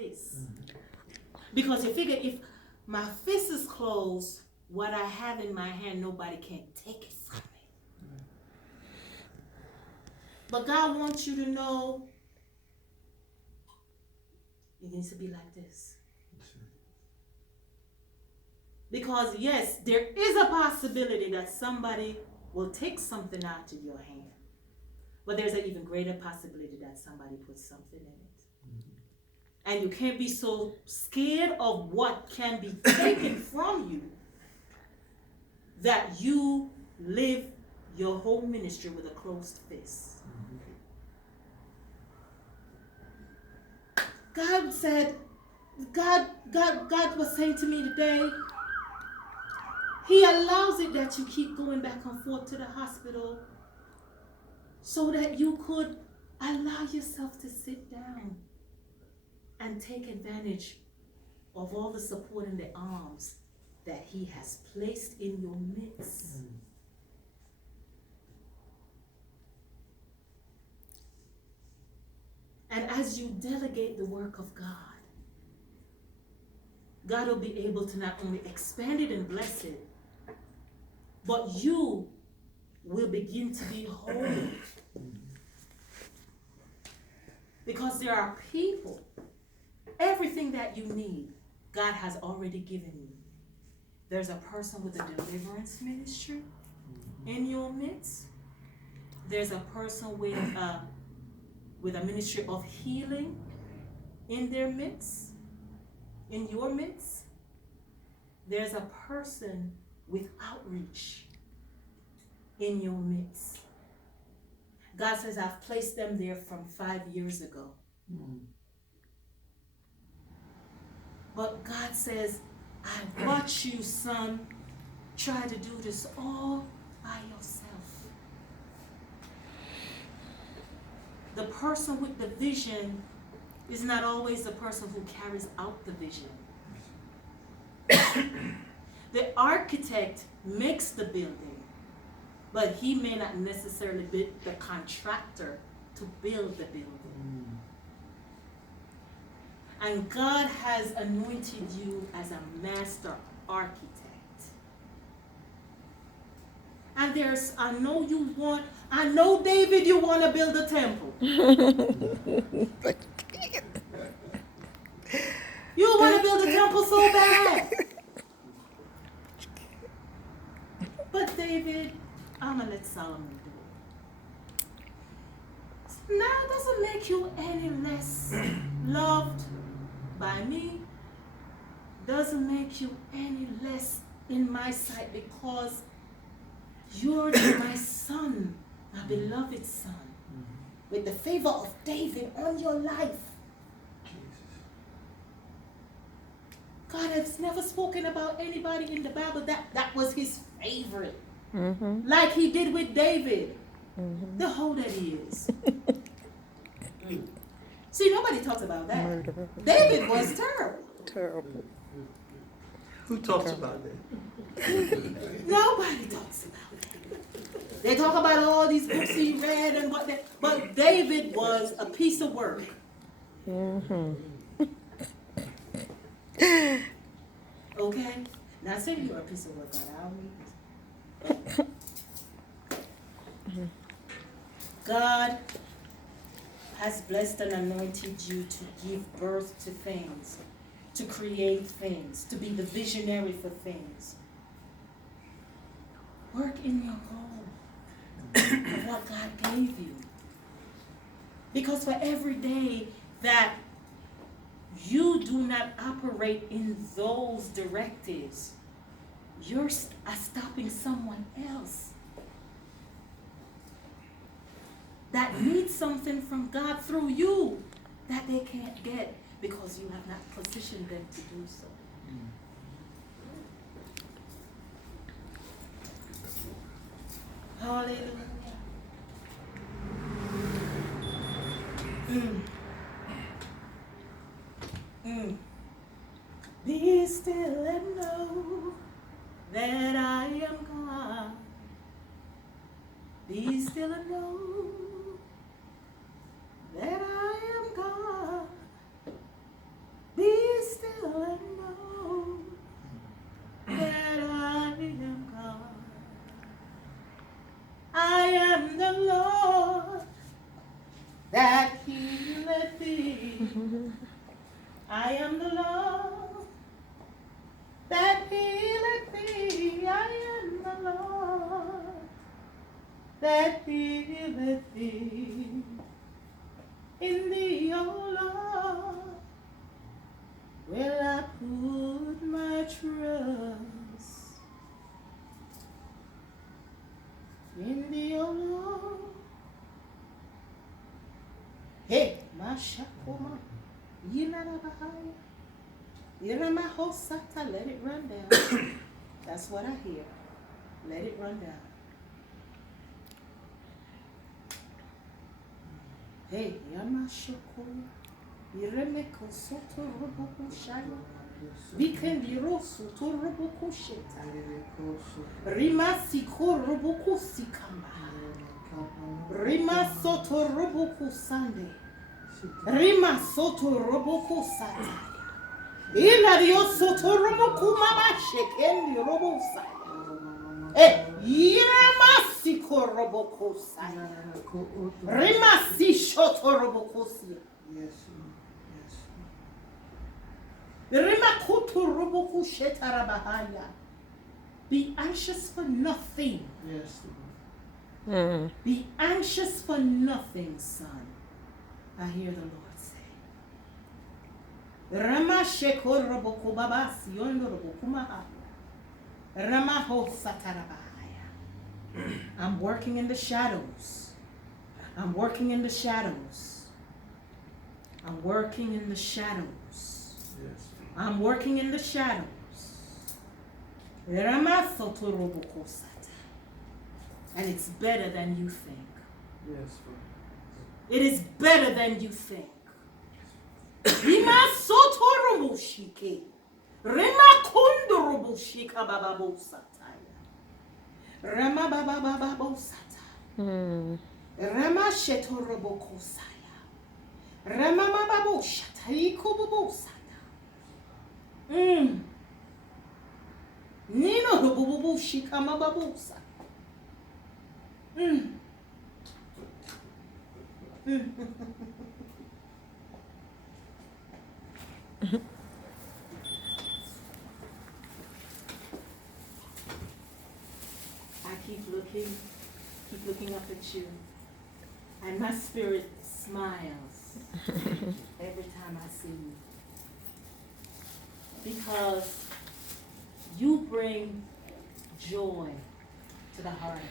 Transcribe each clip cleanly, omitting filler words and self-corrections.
fist. Because you figure if my fist is closed, what I have in my hand, nobody can take it from me. But God wants you to know it needs to be like this. Because yes, there is a possibility that somebody will take something out of your hand. But there's an even greater possibility that somebody puts something in it. And you can't be so scared of what can be taken from you that you live your whole ministry with a closed fist. God said, God was saying to me today, He allows it that you keep going back and forth to the hospital so that you could allow yourself to sit down and take advantage of all the support in the arms that He has placed in your midst. And as you delegate the work of God, God will be able to not only expand it and bless it, but you will begin to be whole. Because there are people, everything that you need, God has already given you. There's a person with a deliverance ministry in your midst. There's a person with a ministry of healing in their midst, in your midst. There's a person with outreach in your midst. God says, I've placed them there from 5 years ago. But God says, I watch you, son, try to do this all by yourself. The person with the vision is not always the person who carries out the vision. The architect makes the building, but he may not necessarily be the contractor to build the building. And God has anointed you as a master architect. And I know David, you want to build a temple. You want to build a temple so bad. But David, I'm going to let Solomon do it. Now it doesn't make you any less loved by me. Doesn't make you any less in my sight because you're my son, my beloved son, with the favor of David on your life. God has never spoken about anybody in the Bible that was his favorite. Like he did with David. The hoe that he is. See, nobody talks about that. David was terrible. Terrible. Who talks about that? Nobody talks about it. They talk about all these books he read and what that, but David was a piece of work. Okay? Not saying you're a piece of work, but I don't mean it. God has blessed and anointed you to give birth to things, to create things, to be the visionary for things. Work in your home of what God gave you. Because for every day that you do not operate in those directives, you're stopping someone else that needs something from God through you that they can't get because you have not positioned them to do so. Hallelujah. Be still and know that I am God. Be still and know that I am God. I am the Lord that healeth thee. I am the Lord that healeth thee. In thee, O Lord, will I put my trust. In thee, O Lord. Hey, my shakoma. Yinarabahaya. Yiramahosata. Let it run down. That's what I hear. Let it run down. Hey, Yamashoko. Yiremeko soto roboku shaya. Vikendiro soto roboku sheta. Rimasi koroboku sikamba. Rima soto roboku sande. Rima soto roboku sataya. Ilario soto roboku mama shekendi robo saya. Eh, yiramasi koroboku saya. Rimasi shoto roboku siya. Yes, yes. Rimakutu roboku shetarabahaya. Be anxious for nothing. Yes. Be anxious for nothing, son. I hear the Lord say. Rama sheko roboku babasi yondo roboku mahaya. Ramaho satarabahaya. I'm working in the shadows. I'm working in the shadows. I'm working in the shadows. Yes. I'm working in the shadows. And it's better than you think. Yes. It is better than you think. Nino bubu shikama babusa. I keep looking up at you, and my spirit smiles every time I see you. Because you bring joy to the heart of God.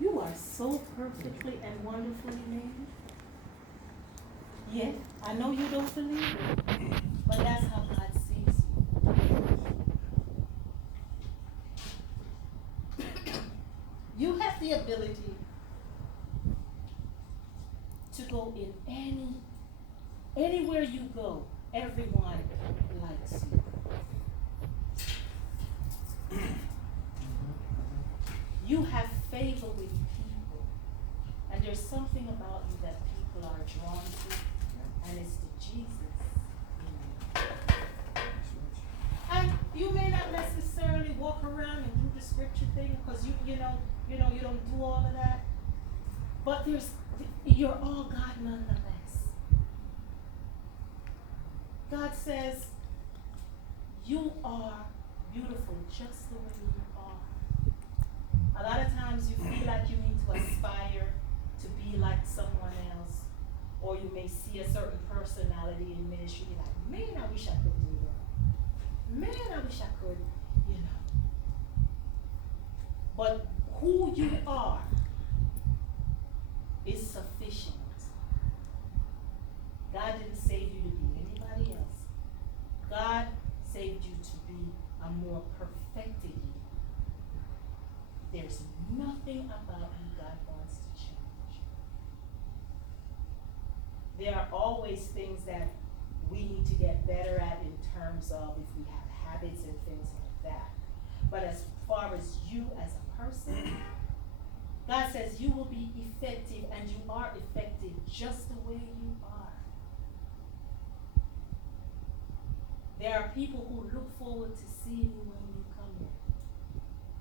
You are so perfectly and wonderfully made. Yeah, I know you don't believe it, but that's how God sees you. You have the ability to go in anywhere you go, everyone likes you. You have favor with people, and there's something about you that people are drawn to, and it's the Jesus in you. And you may not necessarily walk around and do the scripture thing, because you don't do all of that, but you're all God nonetheless. God says, you are beautiful just the way you are. A lot of times you feel like you need to aspire to be like someone else, or you may see a certain personality in ministry, you're like, man, I wish I could do that. Man, I wish I could, But who you are is sufficient. God didn't save you to be anybody else. God saved you to be a more perfected you. There's nothing about you God wants to change. There are always things that we need to get better at in terms of if we have habits and things like that. But as far as you as a person, God says you will be effective, and you are effective just the way you are. There are people who look forward to seeing you when you come in.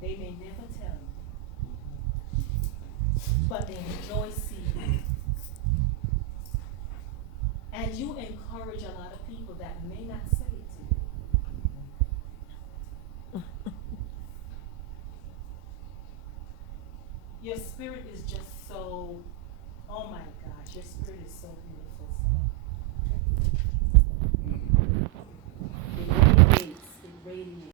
They may never tell you, but they enjoy seeing you. And you encourage a lot of people that may not say it to you. Your spirit is just so, oh my gosh, your spirit is so beautiful. It radiates, it radiates.